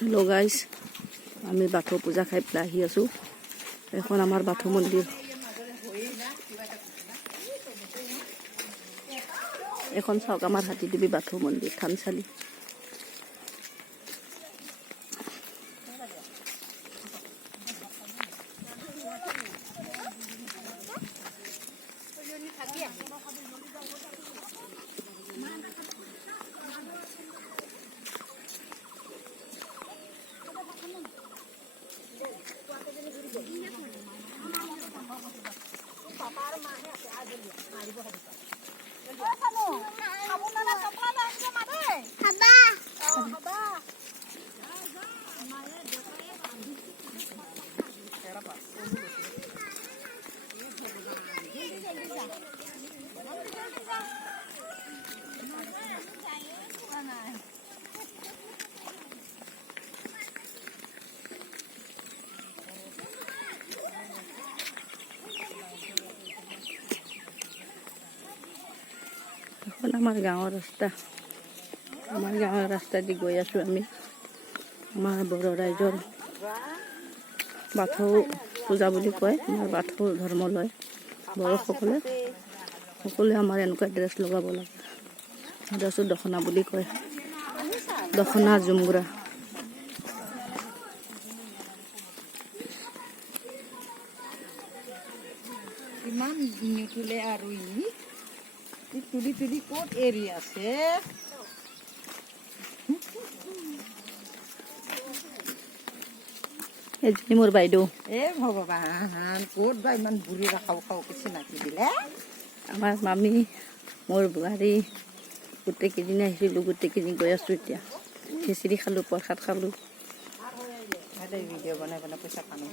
hello guys आमी बाथौ पूजा खाई पेला आहि आसु এখন আমার বাথৌ মন্দির এখন চাওক আমার হাতীদেৱী বাথৌ মন্দিৰ থানচালি এখন আমাৰ গাঁৱৰ ৰাস্তা দি গৈ আছো আমি আমাৰ বড় ৰাইজৰ বাথৌ পূজা বুলি কয় আমাৰ বাথৌ ধৰ্ম লয় সকলোৱে আমাৰ এনেকুৱা ড্ৰেছ লগাব লাগে ড্ৰেছটো দখনা বুলি কয় দখনা জুমুৰা ইমান নিতুলে আৰু তুলি তুলি ক'ত এৰি আছে এজনী মোৰ বাইদেউ ভগৱান ক'ত বা ইমান বুঢ়ী খাওঁ চিনাকি দিলে আমাৰ মামী মোৰ বোৱাৰী গোটেইকেইদিন আহিছিলোঁ গোটেইকেইদিন গৈ আছোঁ এতিয়া খিচিৰি খালোঁ প্ৰসাদ খালোঁ ভিডিঅ' বনাই পইচা পালোঁ